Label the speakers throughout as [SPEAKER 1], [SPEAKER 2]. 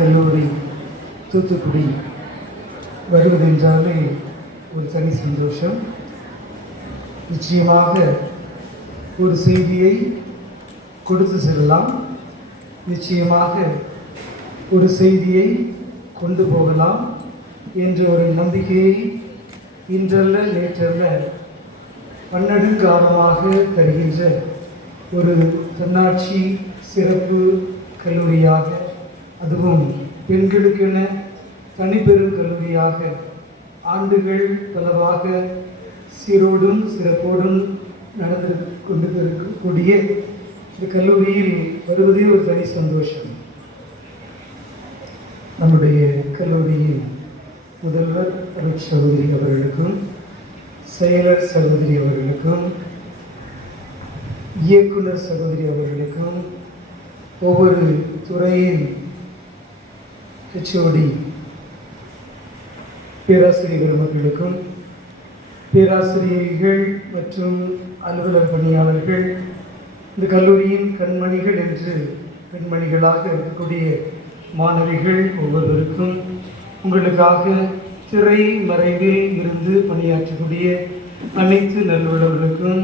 [SPEAKER 1] கல்லூரி தூத்துக்குடி வருவதென்றாலே ஒரு தனி சந்தோஷம். நிச்சயமாக ஒரு செய்தியை கொடுத்து செல்லலாம். நிச்சயமாக ஒரு செய்தியை கொண்டு போகலாம் என்ற ஒரு நம்பிக்கையை இன்றல்ல நேற்றல்ல பன்னெடுங்காலமாக தருகின்ற ஒரு தன்னாட்சி சிறப்பு கல்லூரியாக அதுவும் பெண்களுக்கென தனிப்பெரும் கல்லூரியாக ஆண்டுகள் பலவாக சீரோடும் சிறப்போடும் நடந்து கொண்டு இருக்கக்கூடிய இந்த கல்லூரியில் வருவதே ஒரு தனி சந்தோஷம். நம்முடைய கல்லூரியின் முதல்வர் அருட் சகோதரி அவர்களுக்கும் செயலர் சகோதரி அவர்களுக்கும் இயக்குனர் சகோதரி அவர்களுக்கும் ஒவ்வொரு துறையின் ஹெச்ஓடி பேராசிரியர் பெருமக்களுக்கும் பேராசிரியர்கள் மற்றும் அலுவலர் பணியாளர்கள் இந்த கல்லூரியின் கண்மணிகள் என்று பெண்மணிகளாக இருக்கக்கூடிய மாணவிகள் ஒவ்வொருவருக்கும் உங்களுக்காக திரை மறைவில் இருந்து பணியாற்றக்கூடிய அனைத்து நல்லுள்ளவர்களுக்கும்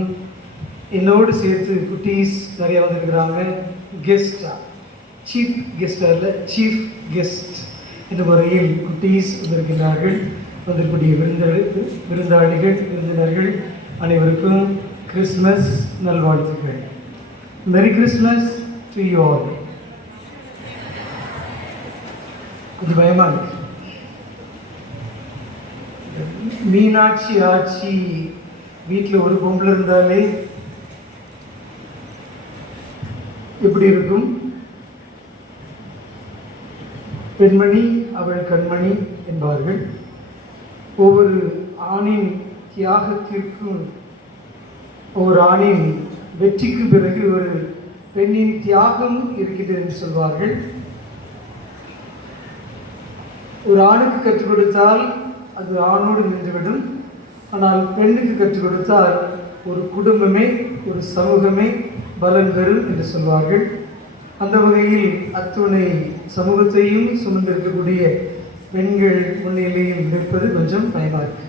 [SPEAKER 1] என்னோடு சேர்த்து குட்டீஸ் நிறைய வந்திருக்கிறாங்க கெஸ்டா சீஃப் கெஸ்டாரில் சீஃப் கெஸ்ட் என்ற முறையில் குட்டீஸ் வந்திருக்கிறார்கள் வந்திருக்கக்கூடிய விருந்த விருந்தாளிகள் விருந்தினர்கள் அனைவருக்கும் கிறிஸ்மஸ் நல்வாழ்த்துக்கள். மெரி கிறிஸ்மஸ் டு யூ ஆல் கொஞ்சம் பயமாக இருக்கு. மீனாட்சி ஆட்சி வீட்டில் ஒரு பொம்பளை இருந்தாலே எப்படி இருக்கும்? பெண்மணி அவள் கண்மணி என்பார்கள். ஒவ்வொரு ஆணின் தியாகத்திற்கும் ஒவ்வொரு ஆணின் வெற்றிக்கு பிறகு ஒரு பெண்ணின் தியாகம் இருக்கிறது என்று சொல்வார்கள். ஒரு ஆணுக்கு கற்றுக் கொடுத்தால் அது ஆணோடு நின்றுவிடும். ஆனால் பெண்ணுக்கு கற்றுக் கொடுத்தால் ஒரு குடும்பமே ஒரு சமூகமே பலன் பெறும் என்று சொல்வார்கள். அந்த வகையில் அத்துணை சமூகத்தையும் சுமந்திருக்கக்கூடிய பெண்கள் முன்னிலையில் நிற்பது கொஞ்சம் பயமாக இருக்கு.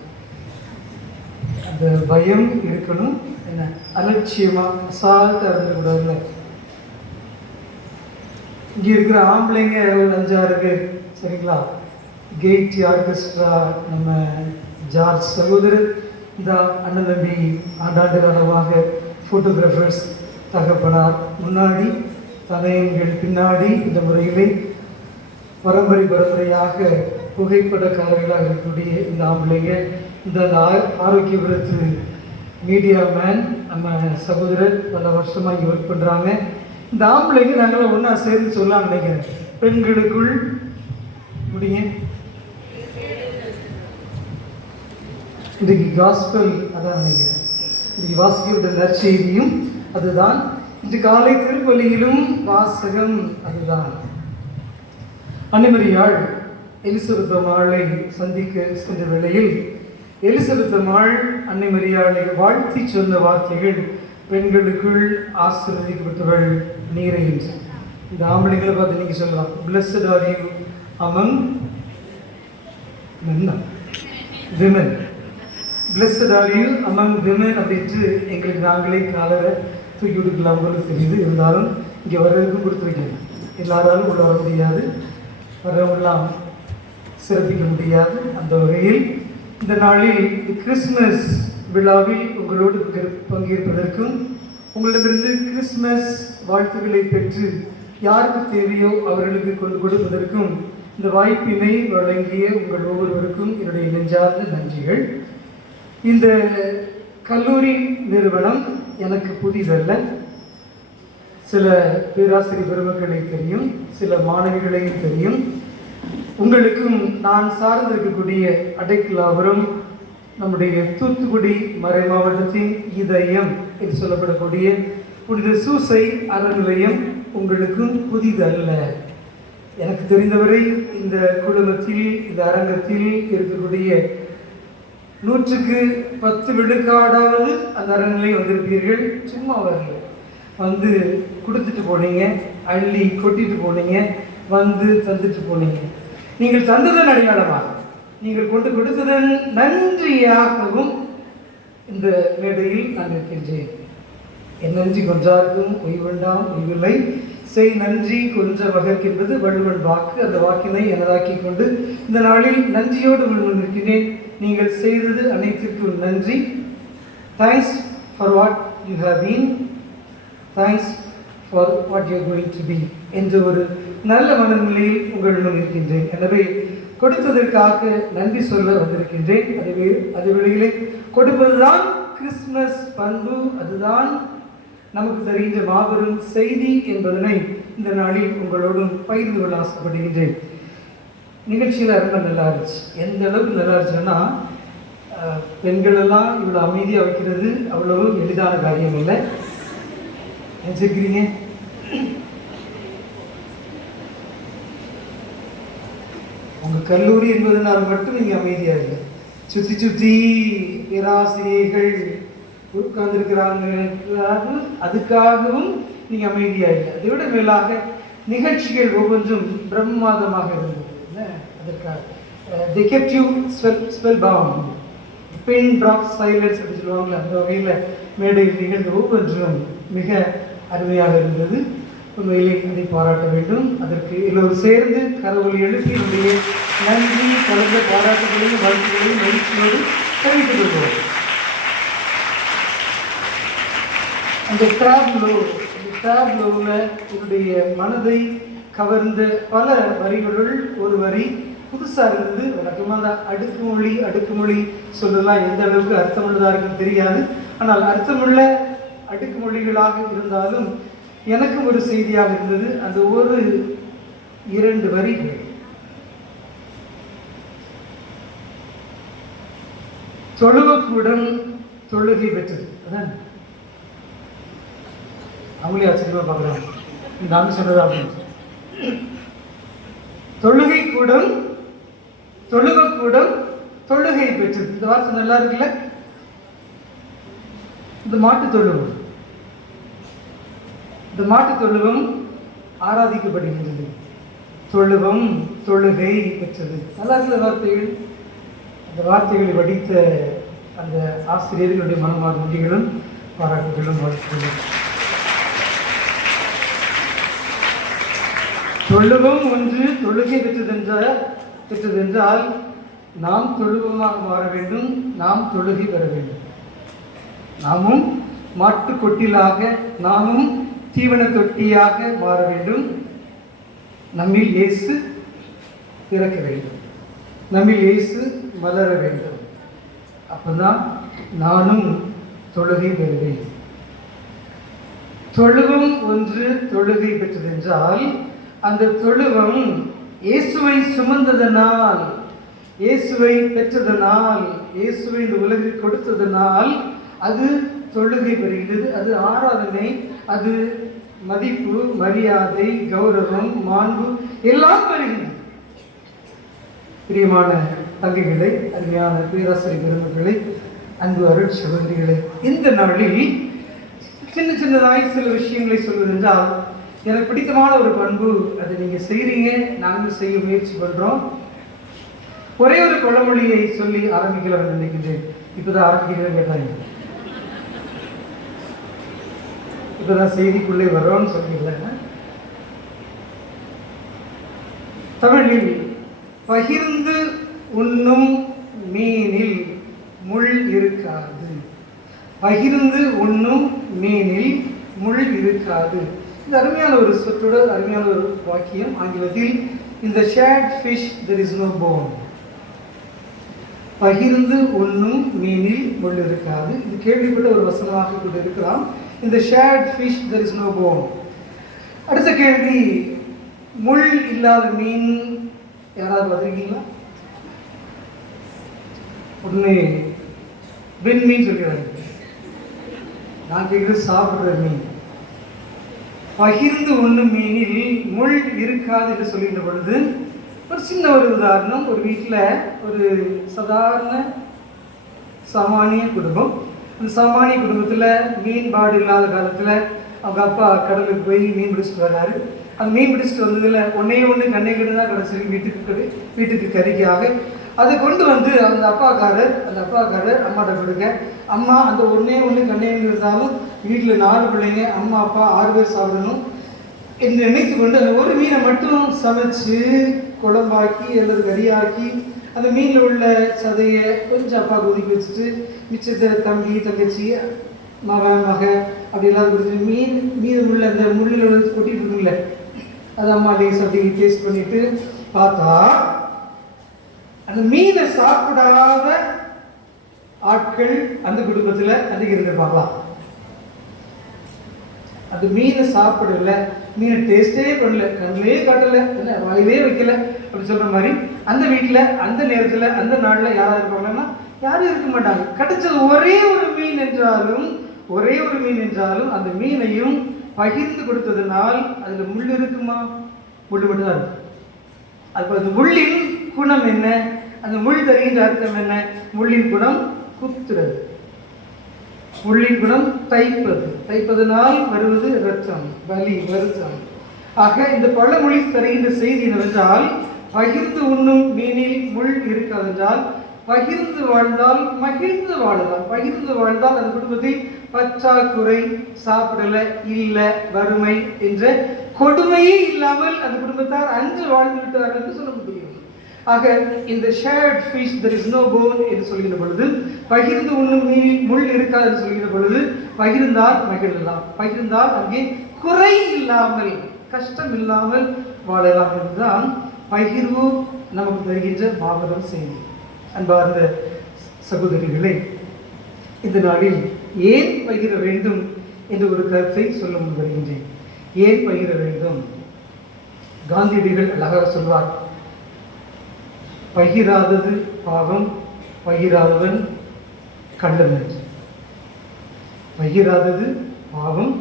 [SPEAKER 1] அந்த பயம் இருக்கணும் என்ன அலட்சியமாக அசால்ட்டாக இருந்துக்கூடாதுல்ல. இங்கே இருக்கிற ஆம்பளைங்க ஒரு அஞ்சாறு பேர் சரிங்களா? கெய்டி ஆர்கெஸ்ட்ரா நம்ம ஜார்ஜ் சகோதரர் இந்த அண்ணன் தம்பி ஆண்டாண்டு காலமாக ஃபோட்டோகிராஃபர்ஸ் தகப்பனார் முன்னாடி தலையங்கள் பின்னாடி இந்த முறையிலே பரம்பரை பரம்பரையாக புகைப்படக்காரர்களாக இருக்கக்கூடிய இந்த ஆம்பளைங்க இந்த ஆ- ஆரோக்கியபுரத்து மீடியா மேன் நம்ம சகோதரர் பல வருஷமாக இங்கே ஒர்க் பண்ணுறாங்க இந்த ஆம்பளைங்க நாங்களாம் ஒன்றா சேர்ந்து சொல்லலாம் நினைக்கிறேன். பெண்களுக்குள் முடிங்க இன்றைக்கு காஸ்பல் அதான் நினைக்கிறேன். இன்றைக்கு வாசிக்கிற நற்செய்தியும் அதுதான். இன்று காலை திருப்பலியிலும் வாசகம் அதுதான். அன்னிமரியாள் எலிசபெத் அம்மாளை சந்திக்க சென்ற வேளையில் எலிசபெத் அம்மாள் அன்னிமரியாளை வாழ்த்தி சொன்ன வார்த்தைகள் பெண்களுக்குள் ஆசீர்வதிக்கப்பட்டவள் நீரை என்று. இந்த ஆம்பளைகளை பார்த்து நீங்கள் சொல்லலாம். Blessed are you among women blessed are you among women அப்படின்ட்டு எங்களுக்கு நாங்களே காலரை தூக்கி விட்டுக்கலாம் போல தெரியுது இருந்தாலும் இங்கே வர்றதுக்கும் கொடுத்துருக்கேன் எல்லாராலும் உள்ள வர முடியாது. வரவெல்லாம் சிறப்பிக்க முடியாது. அந்த வகையில் இந்த நாளில் கிறிஸ்மஸ் விழாவில் உங்களோடு பங்கேற்பதற்கும் உங்களிடமிருந்து கிறிஸ்மஸ் வாழ்த்துக்களை பெற்று யாருக்கு தேவையோ அவர்களுக்கு கொண்டு கொடுப்பதற்கும் இந்த வாய்ப்பினை வழங்கிய உங்கள் ஒவ்வொருவருக்கும் என்னுடைய நெஞ்சார்ந்த நன்றிகள். இந்த கல்லூரி நிறுவனம் எனக்கு புதிதல்ல. சில பேராசிரி பெருமக்களை தெரியும் சில மாணவிகளையும் தெரியும். உங்களுக்கும் நான் சார்ந்திருக்கக்கூடிய அடைக்கலாபுரம் நம்முடைய தூத்துக்குடி மறை மாவட்டத்தின் இதயம் என்று சொல்லப்படக்கூடிய புனித சூசை அறநிலையம் உங்களுக்கும் புதிதல்ல. எனக்கு தெரிந்தவரை இந்த குடும்பத்தில் இந்த அரங்கத்தில் இருக்கக்கூடிய நூற்றுக்கு பத்து விழுக்காடாவது அந்த அரண்நிலை வந்திருப்பீர்கள். சும்மா வரல வந்து கொடுத்துட்டு போனீங்க அள்ளி கொட்டிட்டு போனீங்க வந்து தந்துட்டு போனீங்க. நீங்கள் தந்ததன் அடையாளமாக நீங்கள் கொண்டு கொடுத்ததன் நன்றியாகவும் இந்த மேடையில் நான் இருக்கின்றேன் என் நன்றி கொன்றார்க்கும் ஒய்வண்டாம் ஒய்வில்லை செய் நன்றி கொஞ்ச என்பது வள்ளுவன் வாக்கு. அந்த வாக்கினை எனதாக்கி கொண்டு இந்த நாளில் நன்றியோடு உங்கள் நீங்கள் செய்தது அனைத்திற்கும் நன்றி. Thanks for what you have been thanks for what you going to be என்ற ஒரு நல்ல மனநிலையில் உங்கள் முன் இருக்கின்றேன். எனவே கொடுத்ததற்காக நன்றி சொல்ல வந்திருக்கின்றேன். அதுவே அது வேளையிலே கொடுப்பதுதான் கிறிஸ்மஸ் பண்பு. அதுதான் நமக்கு தருகின்ற மாபெரும் செய்தி என்பதனை இந்த நாளில் உங்களோடும் பகிர்ந்து கொள்ள ஆசைப்படுகின்றேன். நிகழ்ச்சியெல்லாம் ரொம்ப நல்லா இருந்துச்சு. எந்த அளவுக்கு நல்லா இருந்துச்சுன்னா பெண்களெல்லாம் பெண்கள் எல்லாம் இவ்வளோ அமைதியாக வைக்கிறது அவ்வளவு எளிதான காரியம் இல்லை. நினச்சிருக்கிறீங்க? உங்கள் கல்லூரி என்பதனால் மட்டும் நீங்கள் அமைதியாக இல்லை. சுற்றி சுற்றி பேராசிரியர்கள் உட்கார்ந்துருக்கிறாங்க. அதுக்காகவும் நீங்கள் அமைதியாக இல்லை. அதை விட மேலாக நிகழ்ச்சிகள் ஒவ்வொன்றும் பிரம்மாதமாக இருந்தது. என்ன அதற்காக the kept you spell swell பாவம் பின் ட்ராப் சைலன்ஸ் அப்படி சொல்லுவாங்களே அந்த வகையில் மேடையில் நிகழ்ந்த ஒவ்வொன்றும் மிக அருமையாக இருந்தது. உண்மையிலே அதை பாராட்ட வேண்டும். அதற்கு எல்லோரும் சேர்ந்து கரவொலி எழுப்பி என்னுடைய நன்றி கலந்த பாராட்டுகளையும் வாழ்த்துகளையும் மகிழ்ச்சியோடு தெரிவித்துக் கொள்கிறோம். அந்த டேப்லோ அந்த டேப்லோவில் என்னுடைய மனதை கவர்ந்த பல வரிகளுள் ஒரு வரி புதுசாக இருந்தது வழக்கமாக அந்த அடுக்குமொழி அடுக்குமொழி சொல்லலாம் எந்த அளவுக்கு அர்த்தமுள்ளதாக இருக்குன்னு தெரியாது. ஆனால் அர்த்தமுள்ள அடுக்குமொழிகளாக இருந்தாலும் எனக்கும் ஒரு செய்தியாக இருந்தது. அந்த ஒரு இரண்டு வரிகள் தொழுவக்குடன் தொழுகை பெற்றது. அதான். அவங்களே ஆச்சரியமா பார்க்குறாங்க. நான் சொன்னதா அப்படின்னு. தொழுகை கூடம் தொழுகக்கூடம் தொழுகை பெற்றது. இந்த வார்த்தை நல்லா இருக்குல்ல? இந்த மாட்டு தொழுவம். இந்த மாட்டு தொழுவம் ஆராதிக்கப்படுகின்றது. தொழுவம் தொழுகை பெற்றது. நல்லா இருக்கிற வார்த்தைகள்? அந்த வார்த்தைகளை படித்த அந்த ஆசிரியர்களுடைய மனமார் நன்றிகளும் பாராட்டுகளும் வாழ்த்துகளும். தொழுவம் ஒன்று தொழுகை பெற்றதென்ற பெற்றதென்றால் நாம் தொழுவமாக மாற வேண்டும் நாம் தொழுகை வர வேண்டும். நாமும் மாட்டு கொட்டிலாக நாமும் தீவன தொட்டியாக மாற வேண்டும். நம்மில் இயேசு பிறக்க வேண்டும். நம்மில் இயேசு மலர வேண்டும். அப்பதான் நானும் தொழுகை பெறுவேன் தொழுவம் ஒன்று தொழுகை பெற்றதென்றால் அந்த தொழுவம் இயேசுவை சுமந்ததனால் இயேசுவை பெற்றதனால் இயேசுவை இந்த உலகில் கொடுத்ததனால் அது தொழுகை பெறுகிறது. அது ஆராதனை அது மதிப்பு மரியாதை கௌரவம் மாண்பு எல்லாம் பெறுகிறது. பிரியமான தங்கைகளை அருமையான பேராசிரியர் பெருமக்களை அன்பு அருள் சகோதரிகளை இந்த நாளில் சின்ன சின்னதாய் சில விஷயங்களை சொல்வதென்றால் எனக்கு பிடித்தமான ஒரு பண்பு அதை நீங்கள் செய்கிறீங்க நாங்களும் செய்ய முயற்சி பண்ணுறோம் ஒரே ஒரு பழமொழியை சொல்லி ஆரம்பிக்கலாம் நினைக்கின்றேன். இப்போதான் ஆரம்பிக்கிறேன் கேட்டாங்க. இப்போதான் செய்திக்குள்ளே வரோன்னு சொல்லிக்கலங்க தமிழில் பகிர்ந்து உண்ணும் மீனில் முள் இருக்காது. பகிர்ந்து உண்ணும் மீனில் முள் இருக்காது. இது அருமையான ஒரு சொற்றொடர் அருமையான ஒரு வாக்கியம். ஆங்கிலத்தில் இந்த shad fish there is no bone பகிர்ந்து ஒன்றும் மீனில் முள் இருக்காது. இது கேள்விப்பட்ட ஒரு வசனமாக கூட இருக்கலாம். இந்த shad fish there is no bone அடுத்த கேள்வி முள் இல்லாத மீன் யாராவது பார்த்துருக்கீங்களா ஒன்று வெண்மீன் சொல்கிறாங்க நான் கேட்குறது சாப்பிட்ற மீன். பகிர்ந்து உண்ணும் மீனில் முள் இருக்காது என்று சொல்கின்ற பொழுது ஒரு சின்ன ஒரு உதாரணம். ஒரு வீட்டில் ஒரு சாதாரண சாமானிய குடும்பம். அந்த சாமானிய குடும்பத்தில் மீன்பாடு இல்லாத காலத்தில் அவங்க அப்பா கடலுக்கு போய் மீன் பிடிச்சிட்டு வர்றாரு. அது மீன் பிடிச்சிட்டு வந்ததில் ஒன்னே ஒன்று கண்ணை கண்டு தான் கிடச்சிருக்கு. வீட்டுக்கு வீட்டுக்கு கறிக்காக அதை கொண்டு வந்து அந்த அப்பாக்காரர் அந்த அப்பாக்காரர் அம்மாட்ட கொடுங்க. அம்மா அந்த ஒன்றே ஒன்று கண்ணேன்னு இருந்தாலும் வீட்டில் நாலு பிள்ளைங்க அம்மா அப்பா ஆறு பேர் சாப்பிடணும். என்று நினைத்து கொண்டு அந்த ஒரு மீனை மட்டும் சமைச்சு குழம்பாக்கி அல்லது கறியாக்கி அந்த மீனில் உள்ள சதையை கொஞ்சம் அப்பா கொதிக்க வச்சுட்டு மிச்சத்தை தம்பி தங்கச்சி மகன் மக அப்படி எல்லாம் கொடுத்துட்டு மீன் மீதம் உள்ள அந்த முள்ளில் உள்ள கொட்டிட்டு இருக்குங்களே அது அம்மா லேஸ் அப்படி டேஸ்ட் பண்ணிவிட்டு பார்த்தா அந்த மீனை சாப்பிடாத ஆட்கள் அந்த குடும்பத்தில் அதிகம் இருந்திருப்பாங்களா அது மீனை சாப்பிடல மீனை டேஸ்டே பண்ணல கண்ணிலே காட்டல இல்லை வாயிலே வைக்கல அப்படி சொல்ற மாதிரி அந்த வீட்டில் அந்த நேரத்தில் அந்த நாளில் யாராவது இருப்பாங்கன்னா யாரும் இருக்க மாட்டாங்க. கிடைச்சது ஒரே ஒரு மீன் என்றாலும் ஒரே ஒரு மீன் என்றாலும் அந்த மீனையும் பகிர்ந்து கொடுத்ததுனால் அதில் முள் இருக்குமா? முள் மட்டும்தான் இருக்கும் அப்போ அந்த முள்ளின் குணம் என்ன? அந்த முள் தருகின்ற அர்த்தம் என்ன? முள்ளின் குணம் குத்துறது. முள்ளின் குணம் தைப்பது. தைப்பதனால் வருவது ரத்தம் வலி வருத்தம். ஆக இந்த பழமொழி தருகின்ற செய்தி என்னவென்றால் பகிர்ந்து உண்ணும் மீனில் முள் இருக்காதென்றால் பகிர்ந்து வாழ்ந்தால் மகிழ்ந்து வாழலாம். பகிர்ந்து வாழ்ந்தால் அந்த குடும்பத்தில் பற்றாக்குறை சாப்பிடல இல்லை வறுமை என்ற கொடுமையே இல்லாமல் அந்த குடும்பத்தார் அன்று வாழ்ந்து விட்டார்கள் என்று சொல்ல முடியும். ஆக இந்த shared fish there is no bone என்று சொல்கிற பொழுது பகிர்ந்து உண்ணும் மீனில் முள் இருக்காது என்று சொல்கிற பொழுது பகிர்ந்தால் மகிழலாம். பகிர்ந்தால் அங்கே குறை இல்லாமல் கஷ்டம் இல்லாமல் வாழலாம் என்றுதான் பகிர்வு நமக்கு தருகின்ற மாபெரும் செய்தி. அன்பார்ந்த சகோதரிகளே இந்த நாளில் ஏன் பகிர வேண்டும் என்ற ஒரு கருத்தை சொல்ல முன்வருகின்றேன் ஏன் பகிர வேண்டும்? காந்தியடிகள் அழகாக சொல்வார் பகிராதது பாவம் பகிராதவன் கள்ளன் பகிராதது பாவம்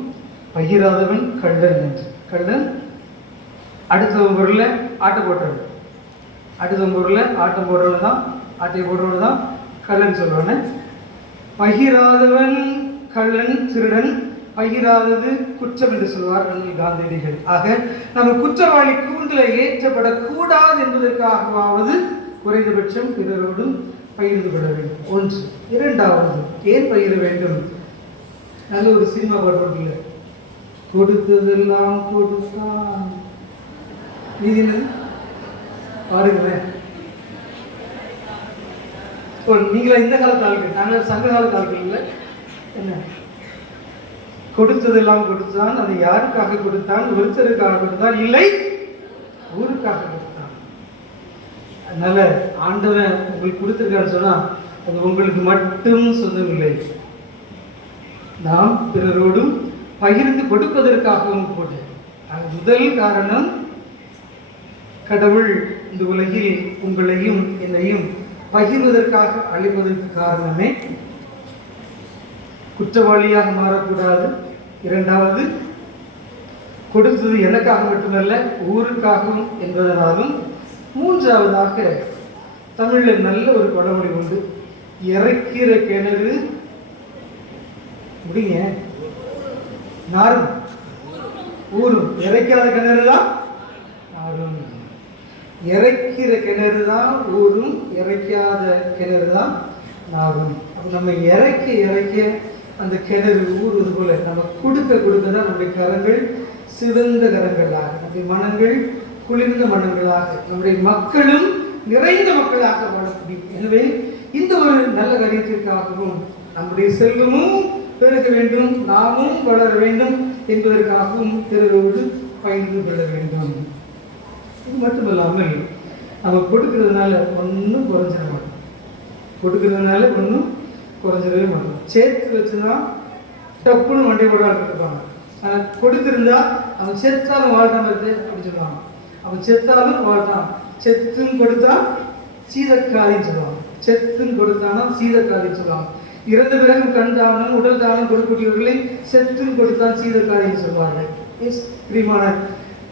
[SPEAKER 1] பகிராதவன் கள்ளன் என்று கள்ளன் அடுத்தவன் பொருளில் ஆட்டை போட்டுறது. அடுத்தவன் பொருளை ஆட்டம் போடுறவன் தான் ஆட்டை போடுறவன் தான் கள்ளன் சொல்லுவானே. பகிராதவன் கள்ளன் திருடன் பகிராதது குற்றம் என்று சொல்வார் அண்ணல் காந்தியடிகள். ஆக நம்ம குற்றவாளி கூண்டில் ஏற்றப்படக்கூடாது என்பதற்காகவாவது குறைந்தபட்சம் பிறரோடும் பகிர்ந்து கொள்ள வேண்டும். ஒன்று. இரண்டாவது ஏன் பகிர வேண்டும்? நல்ல ஒரு சினிமா பாட்டு இல்லை கொடுத்ததெல்லாம் கொடுத்தான். இது என்னது? பாருங்களேன். ஓ நீங்களா இந்த காலத்து ஆளுக்கு நாங்கள் சங்க காலத்து ஆட்கள் இல்லை? என்ன? கொடுத்ததெல்லாம் கொடுத்தான் அது யாருக்காக கொடுத்தான்? ஒருத்தருக்காக கொடுத்தான் இல்லை ஊருக்காக கொடுத்தான். அதனால ஆண்டவன் உங்களுக்கு கொடுத்துருக்கான்னு சொன்னால் அது உங்களுக்கு மட்டும் சொந்தமில்லை. நாம் பிறரோடும் பகிர்ந்து கொடுப்பதற்காகவும் கூட அது முதல் காரணம். கடவுள் இந்த உலகில் உங்களையும் என்னையும் பகிர்வதற்காக அழிப்பதற்கு காரணமே. குற்றவாளியாக மாறக்கூடாது. இரண்டாவது கொடுத்தது எனக்காக மட்டுமல்ல ஊருக்காகவும் என்பதனாலும் மூன்றாவதாக தமிழில் நல்ல ஒரு பழமொழி உண்டு. இறைக்கிற கிணறு. முடிங்க. நாரும். ஊரும். இறைக்காத கிணறு தான் நாரும். இறைக்கிற கிணறு தான் ஊரும். இறைக்காத கிணறு தான் நாரும். அப்போ நம்ம இறைக்க இறைக்க அந்த கிணறு ஊறுவது போல நம்ம கொடுக்க கொடுக்க தான் நம்முடைய கரங்கள். சிவந்த கரங்களாக நம்முடைய மனங்கள் குளிர்ந்த மனங்களாக நம்முடைய மக்களும் நிறைந்த மக்களாக வாழக்கூடிய முடியும் எனவே இந்த ஒரு நல்ல காரியத்திற்காகவும் நம்முடைய செல்வமும் பெருக வேண்டும் நாமும் வளர வேண்டும் என்பதற்காகவும் பிறரோடு பகிர்ந்து கொள்ள வேண்டும். இது மட்டுமல்லாமல் நம்ம கொடுக்கறதுனால ஒன்றும் குறைஞ்சிட மாட்டோம். கொடுக்கறதுனால ஒன்றும் குறைஞ்சிடவே மாட்டோம். சேர்த்து வச்சு தான் டப்புன்னு வண்டி போட இருப்பாங்க. ஆனால் கொடுத்துருந்தா அவன் சேர்த்தாலும் வாழ்க்கை அப்படின்னு சொல்லுவாங்க. அவன் செத்தாலும் வாழ்றான் செத்துன்னு கொடுத்தா சீதக்காரின்னு சொல்லுவாங்க. செத்துன்னு கொடுத்தானா சீதக்காரின்னு சொல்லுவாங்க. இறந்த பிறகு கண் தானம் உடல் தானம் கொடுக்கக்கூடியவர்களை செத்துன்னு கொடுத்தான் சீதக்காரின்னு சொல்வார்கள் எஸ் பிரியமான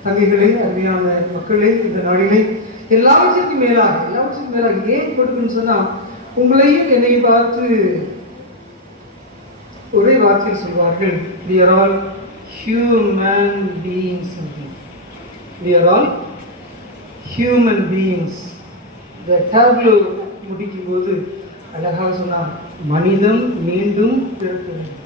[SPEAKER 1] தங்கைகளே அருமையான மக்களே இந்த நாளிலே எல்லாவற்றிற்கும் மேலாக எல்லாவற்றிற்கும் மேலாக ஏன் கொடுக்குன்னு சொன்னா உங்களையும் என்னையும் பார்த்து ஒரே வார்த்தையில் சொல்வார்கள். We are all human beings we are all human beings இந்த டேப்லோ முடிக்கும் போது அழகாக சொன்னான் மனிதம் மீண்டும் பிறக்க வேண்டும்.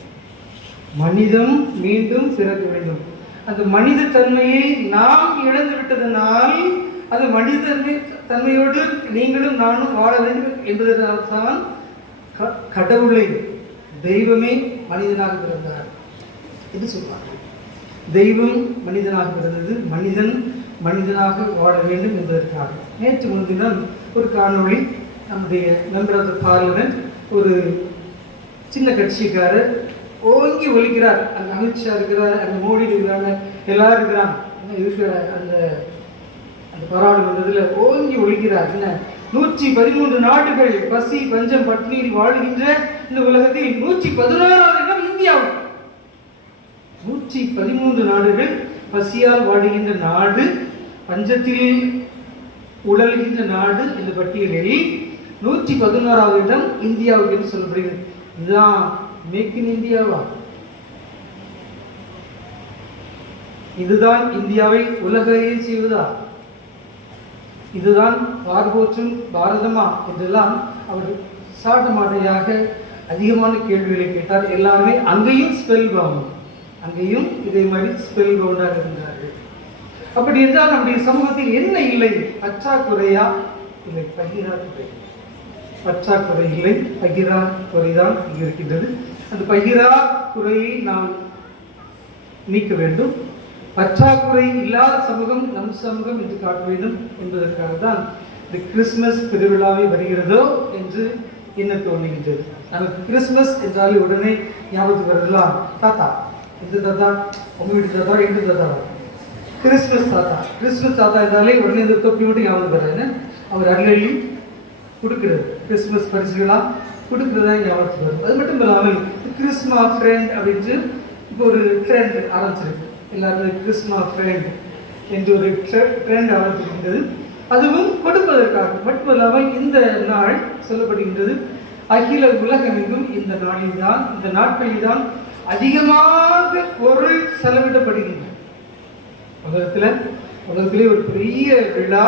[SPEAKER 1] மனிதம் மீண்டும் சிறக்க வேண்டும். அந்த மனித தன்மையை நாம் இழந்து விட்டதனால் அது மனித தன்மை- தன்மையோடு நீங்களும் நானும் வாழ வேண்டும் என்பதனால்தான் க- கடவுளை தெய்வமே மனிதனாக பிறந்தார். என்று சொல்வார்கள் தெய்வம் மனிதனாக பிறந்தது மனிதன் மனிதனாக வாழ வேண்டும் என்பதற்காக. நேற்று முன்தினம் ஒரு காணொளி நம்முடைய நண்பரது ஆஃப் பார்லிமெண்ட் ஒரு சின்ன கட்சிக்காரர் ஓங்கி ஒலிக்கிறார். அங்கே அமித்ஷா இருக்கிறார் அங்கே மோடி இருக்கிறாங்க எல்லாரும் இருக்கிறாங்க. இருக்கிற அந்த அந்த பாராளுமன்றத்தில் ஓங்கி ஒழிக்கிறார் என்ன? நூற்றி பதிமூன்று நாடுகள் பசி பஞ்சம் பட்டினியில் வாழ்கின்ற இந்த உலகத்தில் நூற்றி பதினாறாவது இடம் இந்தியாவும் நூற்றி பதிமூன்று நாடுகள் பசியால் வாடுகின்ற நாடு பஞ்சத்தில் உழல்கின்ற நாடு இந்த பட்டியலில் நூற்றி பதினோராவது இடம் இந்தியாவுக்கு என்று சொல்லப்படுகிறது. இதுதான் மேக் இன் இந்தியாவா இதுதான் இந்தியாவை உலகையே செய்வதா? இதுதான் பார்போற்றும் பாரதமா? என்றெல்லாம் அவர் சாட்டமாட்டையாக அதிகமான கேள்விகளை கேட்டார். எல்லாமே அங்கேயும் ஸ்பெல் பவுண்ட் அங்கேயும் இதே மாதிரி ஸ்பெல் பவுண்டாக இருந்தார். அப்படி என்றால் நம்முடைய சமூகத்தில் என்ன இல்லை? பற்றாக்குறையா? இல்லை பகிராக்குறை. பற்றாக்குறை இல்லை பகிரா குறைதான் இருக்கின்றது. அந்த பகிரா குறையை நாம் நீக்க வேண்டும். பற்றாக்குறை இல்லாத சமூகம் நம் சமூகம் என்று காட்ட வேண்டும் என்பதற்காக தான் இந்த கிறிஸ்மஸ் திருவிழாவை வருகிறதோ என்று என்ன தோன்றுகின்றது. நமக்கு கிறிஸ்மஸ் என்றாலே உடனே ஞாபகத்துக்கு வருதலாம் தாத்தா இந்த தாத்தா உங்க வீட்டு தாத்தா எங்கள் தாத்தா? கிறிஸ்மஸ் தாத்தா. கிறிஸ்மஸ் தாத்தா இருந்தாலே உடனே இந்த தொப்பி மட்டும் ஞாபகம் அவர் அருளி கொடுக்குறது. கிறிஸ்மஸ் பரிசுகளாக கொடுக்குறதா ஞாபகத்துக்கு வரும் அது மட்டும் இல்லாமல் கிறிஸ்மா ஃப்ரெண்ட் அப்படின்ட்டு இப்போ ஒரு ட்ரெண்ட் ஆரம்பிச்சிருக்கு. எல்லாருமே கிறிஸ்மா ஃப்ரெண்ட் என்று ஒரு ட்ரெண்ட் ஆரம்பிச்சிருக்கின்றது அதுவும் கொடுப்பதற்காக மட்டும் இல்லாமல் இந்த நாள் சொல்லப்படுகின்றது அகில உலகமெங்கும் இந்த நாளில் தான் இந்த நாட்களில் தான் அதிகமாக பொருள் செலவிடப்படுகின்றன உலகத்தில் உலகத்திலே ஒரு பெரிய விழா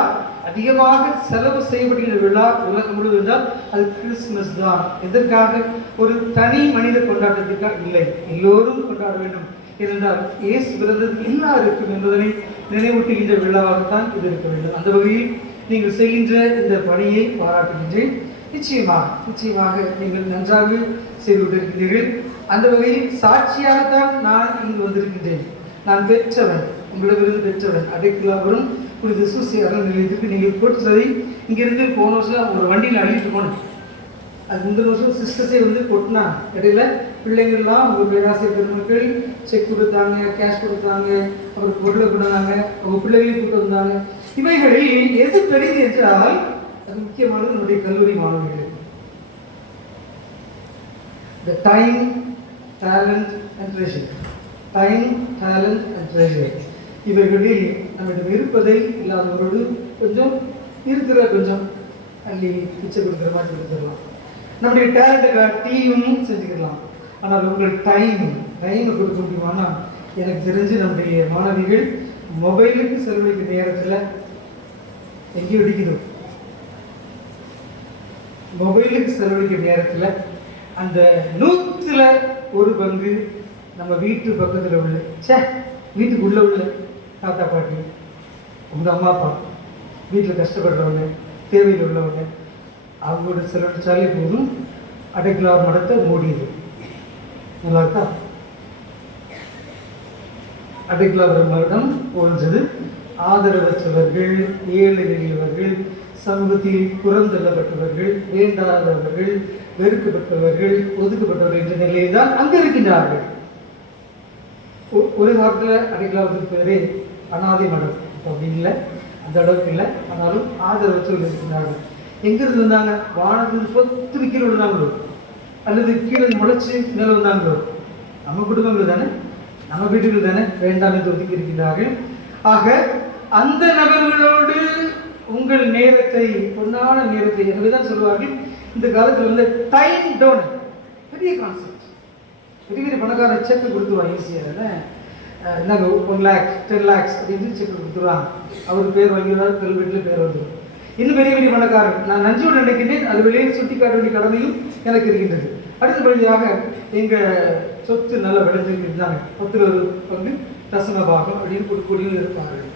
[SPEAKER 1] அதிகமாக செலவு செய்யப்படுகிற விழா உலகம் முழுவதும் என்றால் அது கிறிஸ்துமஸ் தான். எதற்காக? ஒரு தனி மனித கொண்டாட்டத்திற்காக இல்லை. எல்லோரும் கொண்டாட வேண்டும். ஏனென்றால் இயேசு பிறந்தது எல்லாருக்கும் என்பதனை நினைவூட்டுகின்ற விழாவாகத்தான் இது இருக்க வேண்டும். அந்த வகையில் நீங்கள் செய்கின்ற இந்த பணியை பாராட்டுகின்றேன். நிச்சயமாக நிச்சயமாக நீங்கள் நன்றாக செய்து கொண்டிருக்கிறீர்கள் அந்த வகையில் சாட்சியாகத்தான் நான் இங்கு வந்திருக்கின்றேன். நான் பெற்றவன். உங்களிடமிருந்து பெற்றவர். அடைக்கலாபுரம் புனித சுசி அரண் நிலையத்துக்கு நீங்கள் கொடுத்ததை இங்கிருந்து போன வருஷம் ஒரு வண்டியில் அள்ளிட்டு போனேன். அது முந்தின வருஷம் சிஸ்டர்ஸே வந்து கொட்டினா இடையில பிள்ளைங்கள்லாம் ஒரு பேராசிரியர் பெருமக்கள் செக் கொடுத்தாங்க கேஷ் கொடுத்தாங்க அவருக்கு பொருளை கொடுத்தாங்க அவங்க பிள்ளைகளையும் கூட்டு வந்தாங்க. இவைகளில் எது பெரியது என்றால் அது முக்கியமானது நம்முடைய கல்லூரி மாணவர்கள். The time talent and treasure time talent and treasure இவர்களில் நம்மிடம் இருப்பதை இல்லாதவர்களோடு கொஞ்சம் இருக்கிற கொஞ்சம் அள்ளி பிச்சை கொடுக்குற மாதிரி கொடுத்துடலாம் நம்முடைய டேலண்ட்டை காட்டியும் செஞ்சுக்கலாம் ஆனால் உங்கள் டைம் டைமை கொடுக்க முடியுமானா? எனக்கு தெரிஞ்சு நம்முடைய மாணவிகள் மொபைலுக்கு செலவழிக்கிற நேரத்தில் எங்கேயும் அடிக்குது. மொபைலுக்கு செலவழிக்கிற நேரத்தில் அந்த நூற்றுல ஒரு பங்கு நம்ம வீட்டு பக்கத்தில் உள்ள ச்சே வீட்டுக்குள்ளே உள்ள தாத்தா பாட்டி உங்கள் அம்மா அப்பா வீட்டில் கஷ்டப்படுறவங்க தேவையில் உள்ளவங்க அவங்களோட செலவழிச்சாலே போதும். அடைக்கலார் மடத்தை மூடியது நல்லா இருக்கா? அடைக்கலாபுரம் மரணம் போன்றது ஆதரவற்றவர்கள் ஏழை எளியவர்கள் சமூகத்தில் புறந்தள்ளப்பட்டவர்கள் வேண்டாதவர்கள் வெறுக்கப்பட்டவர்கள் ஒதுக்கப்பட்டவர்கள் என்ற நிலையில் தான் அங்கே இருக்கின்றார்கள். ஒ- ஒரு காலத்தில் அடைக்கலாபுரத்துக்கு பேரே அனாதை மடம். இப்போ அப்படி இல்லை. அந்த அளவுக்கு இல்லை. ஆனாலும் ஆதரவற்றவர்கள் இருக்கிறார்கள் எங்கிருந்து வந்தாங்க? வானத்தில் சொத்து கீழே விழுந்தாங்களோ அல்லது கீழே முளைச்சு மேலே வந்தாங்களோ? நம்ம குடும்பங்கள் தானே? நம்ம வீடுகள் தானே? வேண்டாம் என்று ஒதுக்கி இருக்கின்றார்கள். ஆக அந்த நபர்களோடு உங்கள் நேரத்தை பொன்னான நேரத்தை எனவே தான் சொல்லுவார்கள் இந்த காலத்தில் வந்து டைம் டோன் பெரிய கான்செப்ட் பெரிய பெரிய பணக்கார செக் கொடுத்துருவாங்க ஈஸியாக தானே என்னங்க ஒன் லேக்ஸ் டென் லேக்ஸ் அப்படின்னு செக் கொடுத்துருவாங்க அவர் பேர் வாங்கிறார் கல்வெட்டில் பேர் வந்துடும் இன்னும் பெரிய பெரிய பணக்காரன் நான் நன்றியோடு நினைக்கின்றேன் அது வெளியே சுட்டி காட்ட வேண்டிய கடமையும் எனக்கு இருக்கின்றது. அடுத்தபடியாக எங்கள் சொத்து நல்ல விளைஞ்சிருந்தாங்க பத்தில் ஒரு பங்கு தசம பாகம் அப்படின்னு கொடுக்கூடியும் இருப்பார்கள்.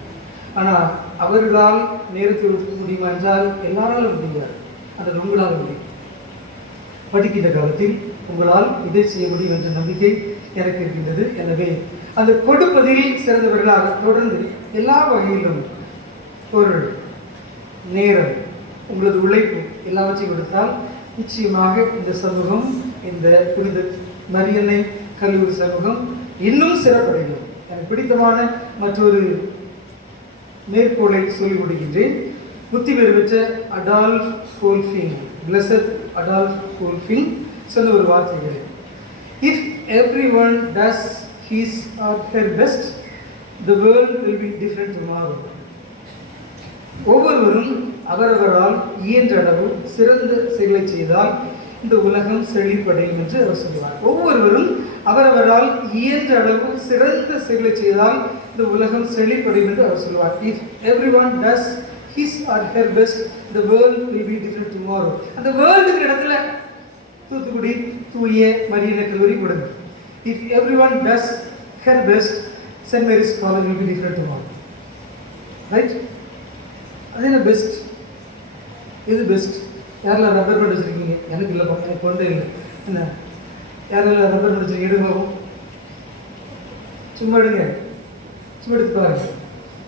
[SPEAKER 1] ஆனால் அவர்களால் நேரத்தை ஒதுக்க முடியுமா என்றால் எல்லாராலும் முடியாது. அது உங்களால் முடியும். படிக்கின்ற காலத்தில் உங்களால் இதை செய்ய முடியும் என்ற நம்பிக்கை எனக்கு இருக்கின்றது எனவே அந்த கொடுப்பதில் சிறந்தவர்களாக தொடர்ந்து எல்லா வகையிலும் ஒரு நேரம் உங்களது உழைப்பு எல்லாவற்றையும் கொடுத்தால் நிச்சயமாக இந்த சமூகம் இந்த புனித மரியன்னை கல்லூரி சமூகம் இன்னும் சிறப்படையும். எனக்கு பிடித்தமான மற்றொரு மேற்கோளை சொல்லி கொடுக்கின்றேன் புத்தி பெறு பெற்ற Adolf Golfing blessed Adolf Golfing சொன்ன ஒரு வார்த்தைகள். If everyone his or or her best world world will different different ஒவ்வொருவரும் அவரவரால் இயன்றளவு சிறந்த செயலை செய்தால் இந்த உலகம் செழிப்படையும் என்று அவர் சொல்லுவார். ஒவ்வொருவரும் அவரவரால் இயன்ற அளவு சிறந்த செயலை செய்தால் இந்த உலகம் செழிப்படையும் என்று அவர் சொல்லுவார். If everyone does his or her best the world will be different tomorrow அந்த வேர்ல்டுங்கிற இடத்துல தூத்துக்குடி தூய மரியன கல்லூரி கொடுங்க if everyone her best, best Mary's Mary's will be different tomorrow. Right அது என்ன பெஸ்ட் இது பெஸ்ட் யாரெல்லாம் ரப்பர் பேண்ட் வச்சுருக்கீங்க? எனக்கு இல்லைப்பா எனக்கு கொண்டே இல்லை. என்ன? யாரெல்லாம் ரப்பர் பேண்ட் வச்சுருக்கீங்க? எடுங்க சும்மா எடுங்க. சும்மா எடுத்து பாருங்க.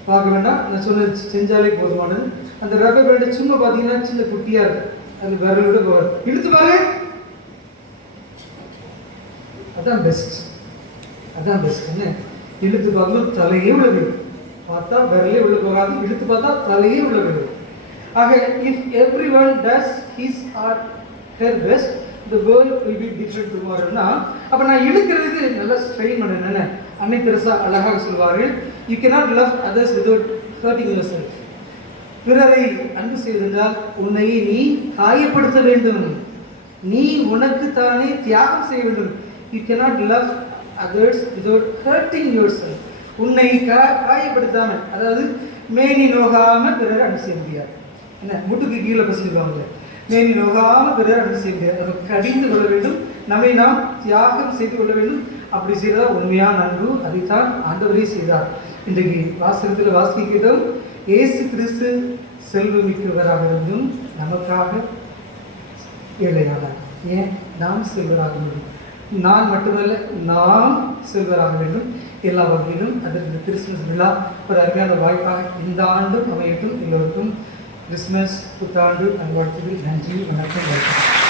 [SPEAKER 1] பார்க்க வேண்டாம். நான் சொன்னது செஞ்சாலே போதுமானது. அந்த ரப்பர் பேண்ட் சும்மா பார்த்தீங்கன்னா சின்ன குட்டியாக இருக்கும். அது விரல் விட போகாது. இழுத்து பாருங்க. அதுதான் பெஸ்ட் அதான் பெஸ்ட் என்ன? இழுத்து பார்க்கும்போது தலையே உள்ள விடும் பார்த்தா விரலே உள்ள போகாது இழுத்து பார்த்தா தலையே உள்ள விடும் ஆக if everyone does his or her best the world will be different டுமாரோனா அப்போ நான் இழுக்கிறதுக்கு நல்லா ஸ்ட்ரெயின் பண்ணணும் என்ன? அன்னை தெரசா அழகாக சொல்வார்கள் you cannot love others without hurting yourself பிறரை அன்பு செய்திருந்தால் உன்னை நீ காயப்படுத்த வேண்டும். நீ உனக்கு தானே தியாகம் செய்ய வேண்டும். You cannot love others without hurting yourself உன்னை கா காயப்படுத்தாமல் அதாவது மேனி நோகாமல் பிறர் அனு செய்ய முடியாது. என்ன? முட்டுக்கு கீழே பசிடுவாங்க மேனி நோகாமல் பிறர் அனு செய்ய முடியாது. அதை கடிந்து கொள்ள வேண்டும். நம்மை நாம் தியாகம் செய்து கொள்ள வேண்டும். அப்படி செய்தால் உண்மையான அன்பு அதைத்தான் ஆண்டவரே செய்தார். இன்றைக்கு வாசகத்தில் வாசிக்கிறோம் இயேசு கிறிஸ்து செல்வமிக்கவராக இருந்தும் நமக்காக ஏழையானார். ஏன்? நாம் செல்வராக முடியும். நான் மட்டுமல்ல நாம் செல்வராக வேண்டும். எல்லா வகையிலும் அதற்கு கிறிஸ்துமஸ் விழா ஒரு அருமையான வாய்ப்பாக இந்த ஆண்டும் அமையட்டும். எல்லோருக்கும் கிறிஸ்மஸ் புத்தாண்டு நல்வாழ்த்துகள் நன்றி வணக்கம் வணக்கம்.